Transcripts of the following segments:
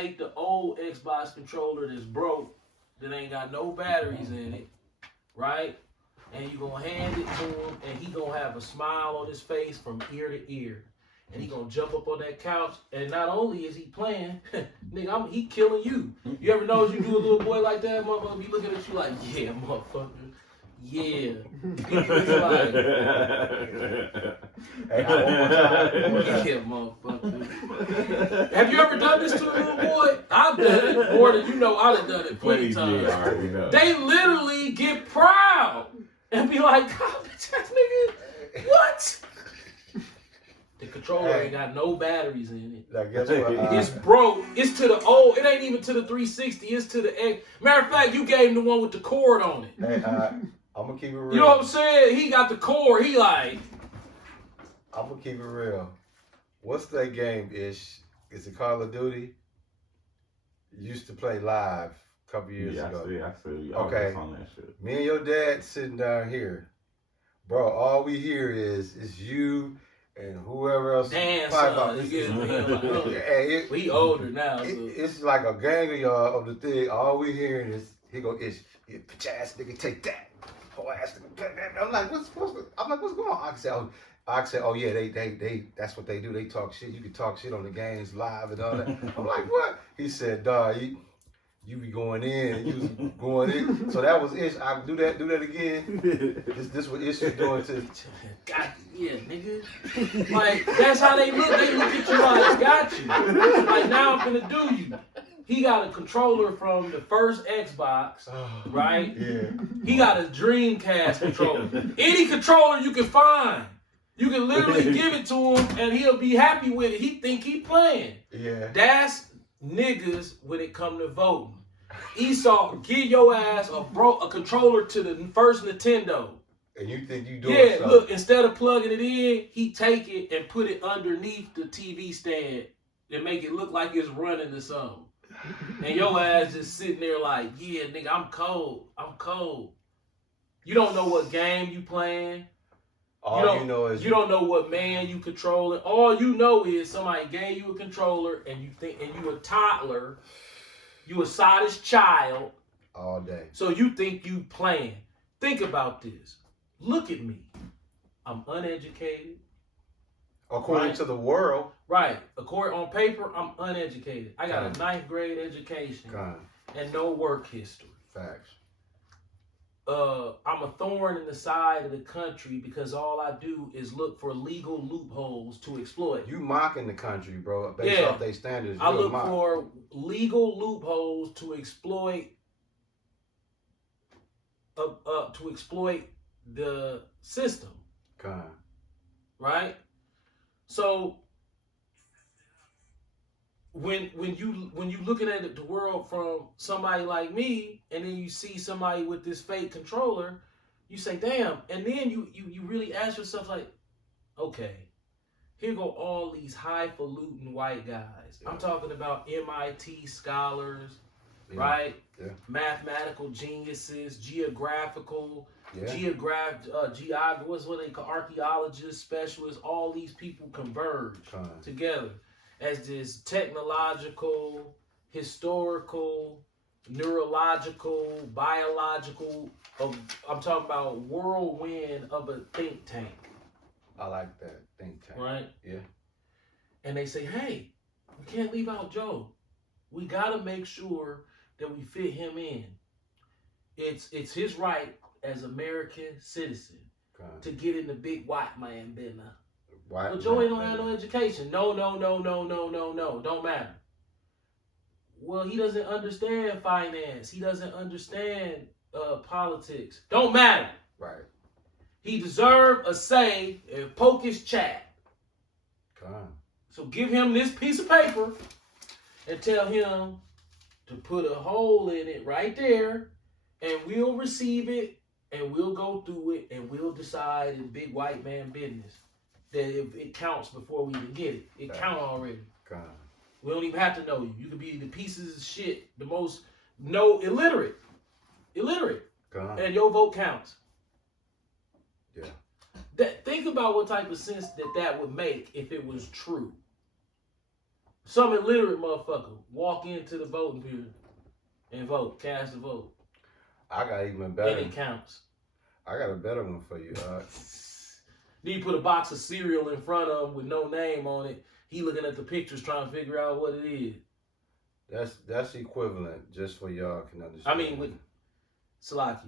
take the old Xbox controller that's broke, that ain't got no batteries in it, right? And you gonna hand it to him, and he gonna have a smile on his face from ear to ear. And he gonna jump up on that couch, and not only is he playing, nigga, he killing you. You ever notice you do a little boy like that, motherfucker be looking at you like, yeah, motherfucker, yeah. He's like, hey, one more time. Yeah, motherfucker. Have you ever done this to a little boy? I've done it more than you know. I done it plenty times. They literally get proud and be like, God, bitch ass nigga, what? The controller ain't got no batteries in it. Now, guess what? It's broke. It's to the old. It ain't even to the 360. It's to the X. Matter of fact, you gave him the one with the cord on it. Hey, I'm gonna keep it real. You know what I'm saying? He got the cord. He like. I'm gonna keep it real. What's that game? Is it Call of Duty? Used to play live a couple years ago. I see. Okay. On that shit. Me and your dad sitting down here, bro. All we hear is you and whoever else. Damn, we older now. It's like a gang of y'all of the thing. All we hearing is he go, "Bitch ass nigga, take that." Oh ass nigga. I'm like, what's going on? I said, oh yeah, they that's what they do. They talk shit. You can talk shit on the games live and all that. I'm like, what? He said, dawg, you be going in, you was going in. So that was Ish. I do that again. This what Ish is doing to. God, yeah, nigga. Like that's how they look. They look at you like, got you. Like now I'm gonna do you. He got a controller from the first Xbox, right? Yeah. He got a Dreamcast controller. Any controller you can find. You can literally give it to him and he'll be happy with it. He think he playing. Yeah. That's niggas when it come to voting. Esau, give your ass a controller to the first Nintendo. And you think you doing something. something. Look, instead of plugging it in, he take it and put it underneath the TV stand and make it look like it's running or something. And your ass just sitting there like, yeah, nigga, I'm cold. You don't know what game you playing. All you know is you don't know what man you controlling. All you know is somebody gave you a controller and you a toddler, you a sottish child. All day. So you think you playing. Think about this. Look at me. I'm uneducated. According to the world. Right. According on paper, I'm uneducated. I got a 9th grade education and no work history. Facts. I'm a thorn in the side of the country because all I do is look for legal loopholes to exploit. You mocking the country, bro, based off their standards. I look for legal loopholes to exploit the system. Right? So when you looking at the world from somebody like me, and then you see somebody with this fake controller, you say, damn, and then you really ask yourself like, okay, here go all these highfalutin white guys. I'm talking about MIT scholars, right? Yeah. Mathematical geniuses, geographical, what's what they call archaeologists, specialists. All these people converge together as this technological, historical, neurological, biological, I'm talking about whirlwind of a think tank. I like that, think tank. Right? Yeah. And they say, hey, we can't leave out Joe. We got to make sure that we fit him in. It's his right as American citizen to get in the big white man business. But Joe ain't don't have no education. No. Don't matter. Well, he doesn't understand finance. He doesn't understand politics. Don't matter. Right. He deserved a say and poke his chat. So give him this piece of paper and tell him to put a hole in it right there, and we'll receive it and we'll go through it and we'll decide in big white man business that it counts before we even get it. It counts already. We don't even have to know you. You could be the pieces of shit, the most illiterate, and your vote counts. Yeah. Think about what type of sense that would make if it was true. Some illiterate motherfucker walk into the voting bureau and vote, cast a vote. I got even better. And it counts. I got a better one for you. Then you put a box of cereal in front of him with no name on it. He looking at the pictures trying to figure out what it is. That's equivalent, just for y'all can understand. I mean, with Salakia,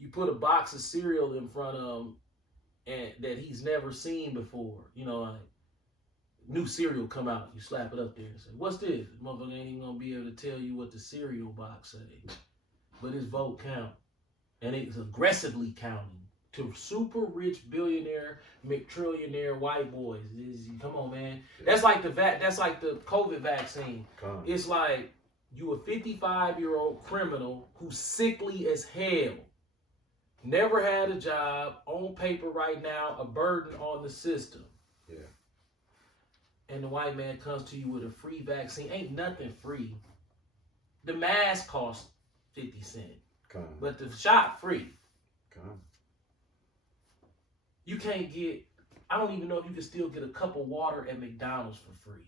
you put a box of cereal in front of him and that he's never seen before. You know, like new cereal come out, you slap it up there and say, "What's this?" The motherfucker ain't even gonna be able to tell you what the cereal box say, but his vote count, and it's aggressively counting to super rich billionaire, McTrillionaire white boys. Come on, man. That's like the COVID vaccine. It's like you a 55-year-old criminal who's sickly as hell, never had a job, on paper right now, a burden on the system. Yeah. And the white man comes to you with a free vaccine. Ain't nothing free. The mask costs 50 cents. But the shot free. You can't get, I don't even know if you can still get a cup of water at McDonald's for free.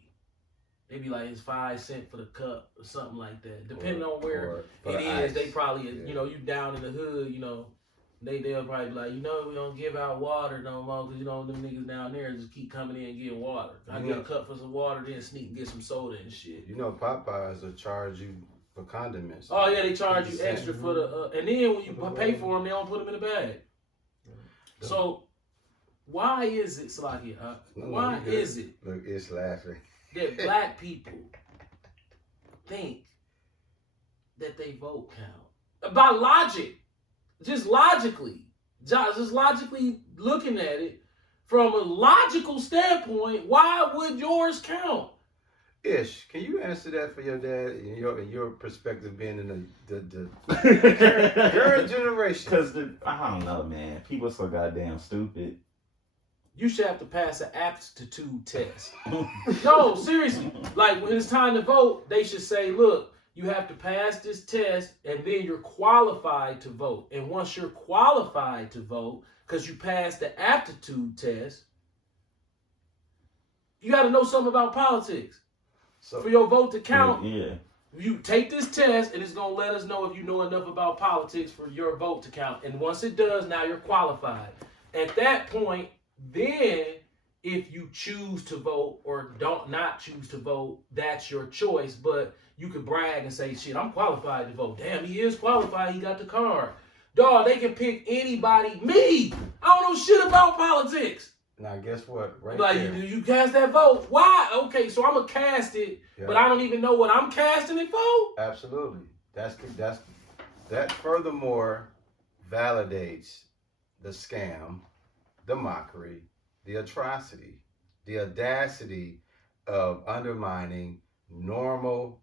They be like, it's 5 cents for the cup or something like that. Depending on where it is, they probably, you know, you down in the hood, you know, they'll probably be like, you know, we don't give out water no more because, you know, them niggas down there just keep coming in and getting water. I get a cup for some water, then sneak and get some soda and shit. You know, Popeyes will charge you for condiments. Oh, yeah, they charge you extra for the, and then when you pay for them, they don't put them in the bag. So, why is it, Salakia? Why is it Look, it's laughing. that black people think that they vote count? By logic. Just logically looking at it from a logical standpoint, why would yours count? Ish, can you answer that for your dad in your perspective being in the current generation? Because I don't know, man. People so goddamn stupid. You should have to pass an aptitude test. No, seriously. Like when it's time to vote, they should say, look, you have to pass this test and then you're qualified to vote. And once you're qualified to vote, because you passed the aptitude test, you got to know something about politics. So, for your vote to count, you take this test and it's going to let us know if you know enough about politics for your vote to count. And once it does, now you're qualified. At that point, then if you choose to vote or don't not choose to vote, that's your choice. But you could brag and say, shit, I'm qualified to vote. Damn, he is qualified. He got the card. Dog, they can pick anybody. Me! I don't know shit about politics. Now, guess what? Right like, there. you cast that vote. Why? Okay, so I'm going to cast it, but I don't even know what I'm casting it for? Absolutely. That furthermore validates the scam, the mockery, the atrocity, the audacity of undermining normal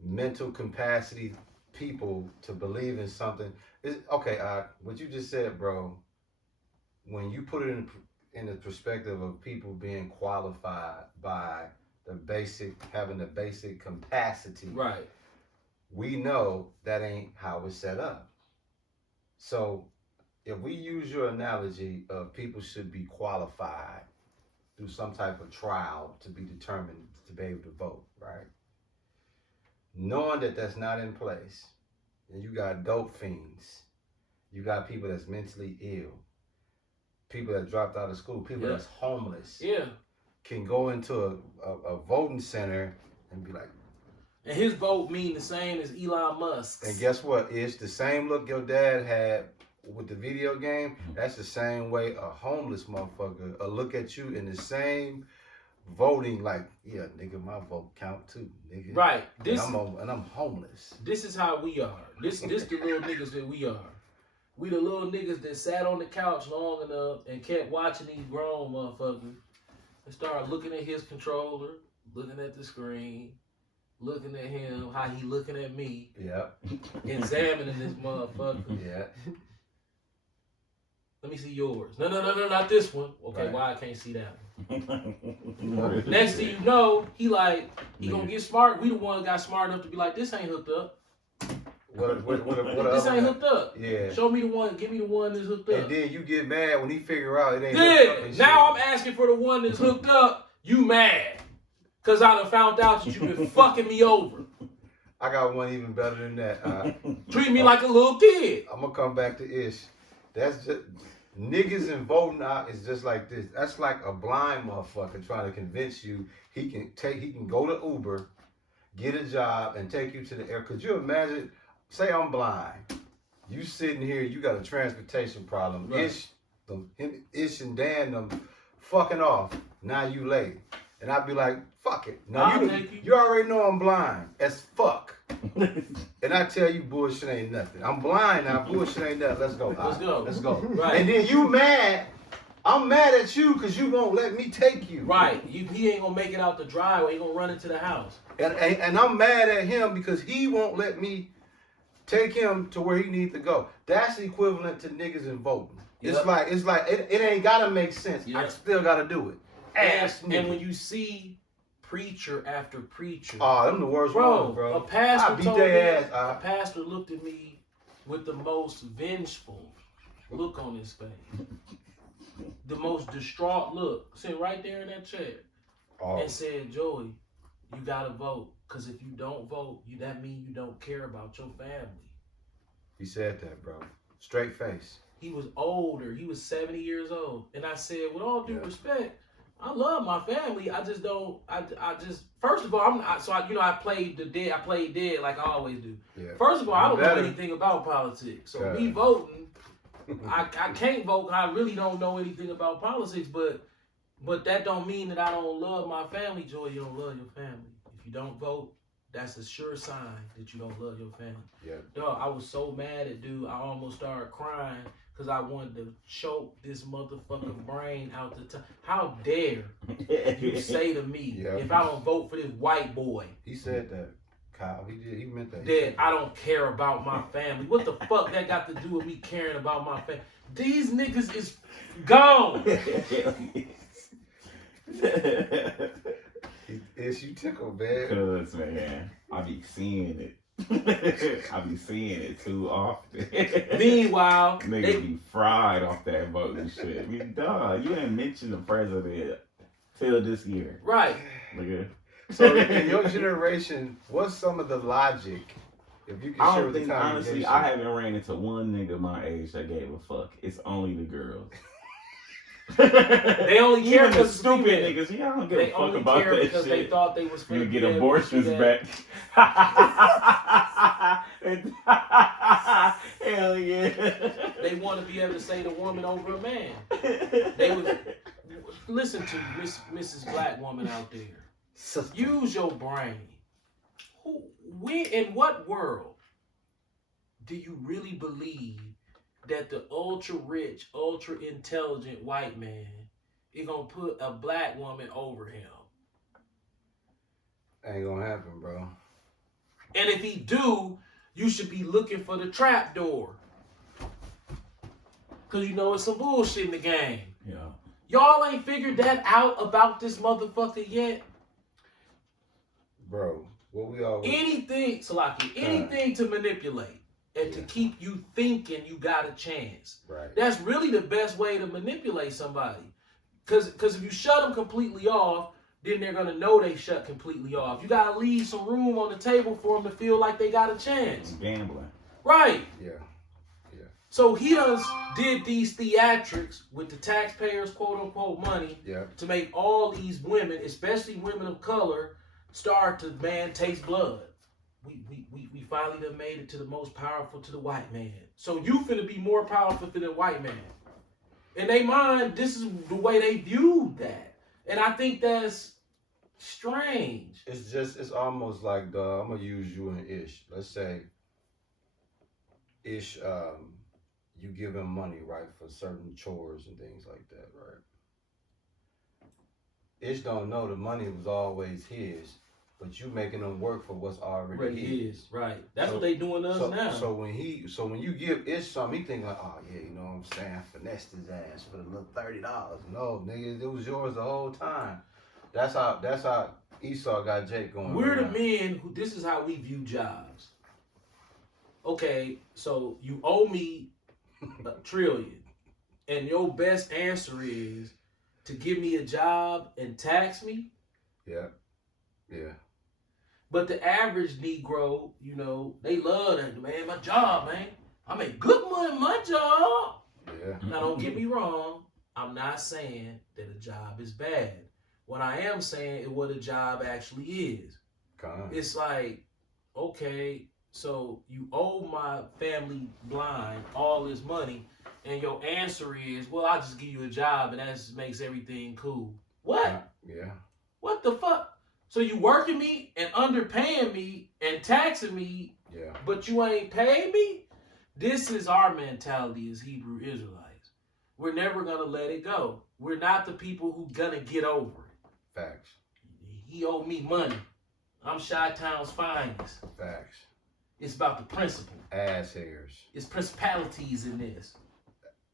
mental capacity people to believe in something. What you just said, bro, when you put it in the perspective of people being qualified by having the basic capacity, right? We know that ain't how it's set up. So if we use your analogy of people should be qualified through some type of trial to be determined to be able to vote, right? Knowing that that's not in place, and you got dope fiends, you got people that's mentally ill, people that dropped out of school, people that's homeless, can go into a voting center and be like, and his vote mean the same as Elon Musk's. And guess what? It's the same look your dad had with the video game. That's the same way a homeless motherfucker will look at you in the same voting, like, yeah, nigga, my vote count too, nigga. Right. And I'm homeless. This is how we are. This the little niggas that we are. We the little niggas that sat on the couch long enough and kept watching these grown motherfuckers and started looking at his controller, looking at the screen, looking at him, how he looking at me. Yeah. Examining this motherfucker. Yeah. Let me see yours. No, not this one. Okay, right. Why I can't see that one? Next thing you know, he gonna get smart. We the one that got smart enough to be like, this ain't hooked up. This ain't hooked up. Yeah. Show me the one. Give me the one that's hooked up. And then you get mad when he figure out it ain't hooked up. Now I'm asking for the one that's hooked up. You mad? Cause I done found out that you been fucking me over. I got one even better than that. Treat me like a little kid. I'm gonna come back to Ish. That's just niggas and voting out is just like this. That's like a blind motherfucker trying to convince you he can go to Uber, get a job, and take you to the air. Could you imagine? Say I'm blind. You sitting here, you got a transportation problem. Right. Ish and Dan them fucking off. Now you late. And I'd be like, fuck it. Now I'll you take you. you already know I'm blind as fuck. And I tell you bullshit ain't nothing. I'm blind now, bullshit ain't nothing. Let's go. Let's go. Let's go. Right. And then you mad. I'm mad at you because you won't let me take you. Right. He ain't gonna make it out the driveway. He gonna run into the house. And I'm mad at him because he won't let me take him to where he needs to go. That's equivalent to niggas and voting. Yep. It's like it ain't gotta make sense. I Yep. still gotta do it. Ass And nigga. when you see preacher after preacher, Oh, them the worst ones, bro. a pastor I beat told me, their ass. a pastor looked at me with the most vengeful look on his face, the most distraught look, sitting right there in that chair, and said, "Joey, you gotta vote, cause if you don't vote, that means you don't care about your family." He said that, bro. Straight face. He was older. He was 70 years old, and I said, with all due Yeah. respect, I love my family. I just don't. I just. First of all, I played dead. I played dead like I always do. Yeah. First of all, I don't Better. know anything about politics. So God. me voting, I can't vote. I really don't know anything about politics. But that don't mean that I don't love my family. Joy, you don't love your family. If you don't vote, that's a sure sign that you don't love your family. Yeah. Dog, I was so mad at dude. I almost started crying because I wanted to choke this motherfucking brain out the top. How dare you say to me, Yeah. if I don't vote for this white boy, He said that. Kyle, he did. He meant that. that I don't care about my family? What the fuck that got to do with me caring about my family? These niggas is gone. It's you tickle, man. Cause man, I be seeing it. I be seeing it too often. Meanwhile, Niggas they, be fried off that voting shit. I mean, dog, you ain't mentioned the president till this year, right. nigga. So in your generation, what's some of the logic? If you can I share don't with the think, honestly, congregation. I haven't ran into one nigga my age that gave a fuck. It's only the girls. They only care Even the because stupid female. niggas, yeah, I don't give They a fuck only about care that because they shit. thought they was You finna get be able to abortions do that. back. Hell yeah. They want to be able to say the woman over a man. They would listen to Mrs. Black woman out there. Sister. Use your brain. In what world do you really believe that the ultra rich, ultra intelligent white man is gonna put a black woman over him? Ain't gonna happen, bro. And if he do, you should be looking for the trap door. Cause you know it's some bullshit in the game. Yeah. Y'all ain't figured that out about this motherfucker yet. Bro, what we always Anything, Salaki, anything to manipulate and to Yeah. keep you thinking you got a chance. right. That's really the best way to manipulate somebody. Cause if you shut them completely off, then they're gonna know they shut completely off. You gotta leave some room on the table for them to feel like they got a chance. Gambling. Right. Yeah. So he did these theatrics with the taxpayers' quote unquote money Yeah. to make all these women, especially women of color, start to taste blood. We finally done made it to the most powerful, to the white man. So you finna be more powerful than the white man. In their mind, this is the way they viewed that. And I think that's strange. It's almost like I'm gonna use you and Ish. Let's say Ish, you give him money, right, for certain chores and things like that, right? Ish don't know the money was always his, but you making him work for what's already his. Is right. That's So- what they doing to us now. So when you give Ish something, he think like, oh yeah, you know what I'm saying, I finessed his ass for the little $30. No, nigga, it was yours the whole time. That's how Esau got Jake going. We're the around. men who, this is how we view jobs. Okay, so you owe me $1 trillion, and your best answer is to give me a job and tax me. Yeah. Yeah. But the average Negro, you know, they love that, man, my job, man. I make good money in my job. Yeah. Now, don't get me wrong. I'm not saying that a job is bad. What I am saying is what a job actually is. It's like, okay, so you owe my family blind all this money, and your answer is, well, I'll just give you a job, and that just makes everything cool. What? Yeah. What the fuck? So you working me and underpaying me and taxing me, Yeah. but you ain't paying me? This is our mentality as Hebrew Israelites. We're never going to let it go. We're not the people who going to get over it. Facts. He owed me money. I'm Chi-Town's finest. Facts. It's about the principle. Ass hairs. It's principalities in this.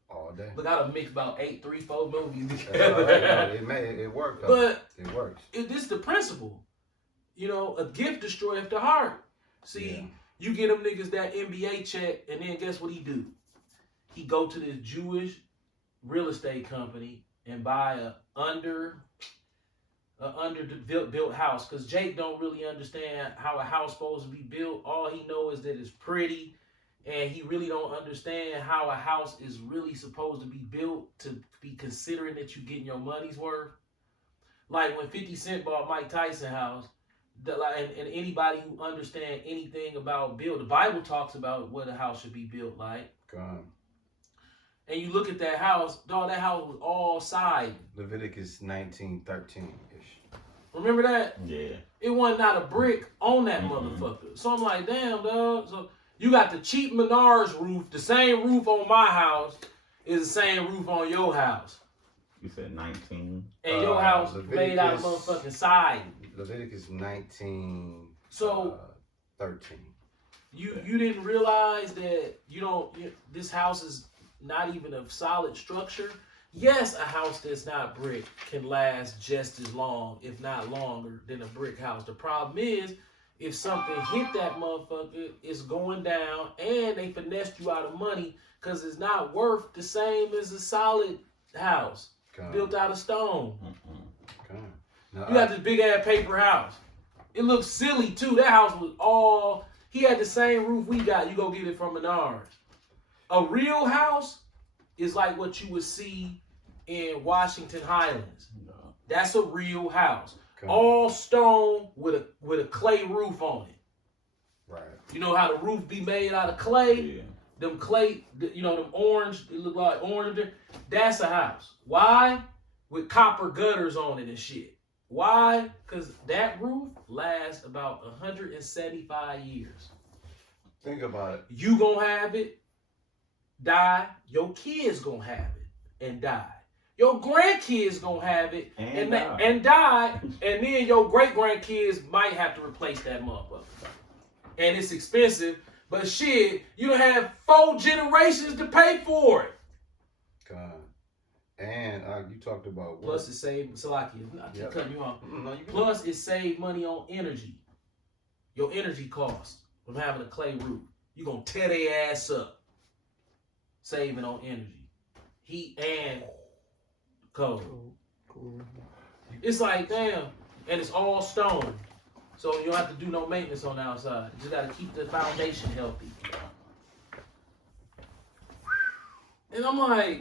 All day. Look, I done mixed about 8 movies That's together. all right. It worked. Though. But it works. This is the principle. You know, a gift destroyeth the heart. See, you get them niggas that NBA check, and then guess what he do? He go to this Jewish real estate company and buy a underbuilt house. Because Jake don't really understand how a house supposed to be built. All he knows is that it's pretty. And he really don't understand how a house is really supposed to be built to be considering that you're getting your money's worth. Like when 50 Cent bought Mike Tyson house, and anybody who understand anything about build, the Bible talks about what a house should be built like. God. And you look at that house, dog, that house was all siding. Leviticus 19:13-ish. Remember that? Yeah. It wasn't not a brick on that motherfucker. So I'm like, damn, dog. So you got the cheap Menards roof, the same roof on my house is the same roof on your house. You said 19. And your house made out of motherfucking siding. Leviticus 19. So 13. You didn't realize that this house is not even a solid structure. Yes, a house that's not brick can last just as long, if not longer, than a brick house. The problem is, if something hit that motherfucker, it's going down, and they finessed you out of money because it's not worth the same as a solid house built out of stone. No, You got this big ass paper house. It looks silly too. That house was all. He had the same roof we got. You go get it from Menards. A real house is like what you would see in Washington Highlands. That's a real house. All stone with a clay roof on it. Right. You know how the roof be made out of clay? Yeah. Them clay, them orange, it look like orange. That's a house. Why? With copper gutters on it and shit. Why? Because that roof lasts about 175 years. Think about it. You gonna have it, die. Your kids gonna have it and die. Your grandkids gonna have it and die, and then your great grandkids might have to replace that motherfucker. And it's expensive, but shit, you don't have 4 generations to pay for it. God. And you talked about Plus, it saved Salaki. I keep cutting you off. No, Plus, it saved money on energy. Your energy cost from having a clay roof. You gonna tear their ass up. Saving on energy, heat and cold. It's like, damn, and it's all stone. So you don't have to do no maintenance on the outside. You just got to keep the foundation healthy. And I'm like,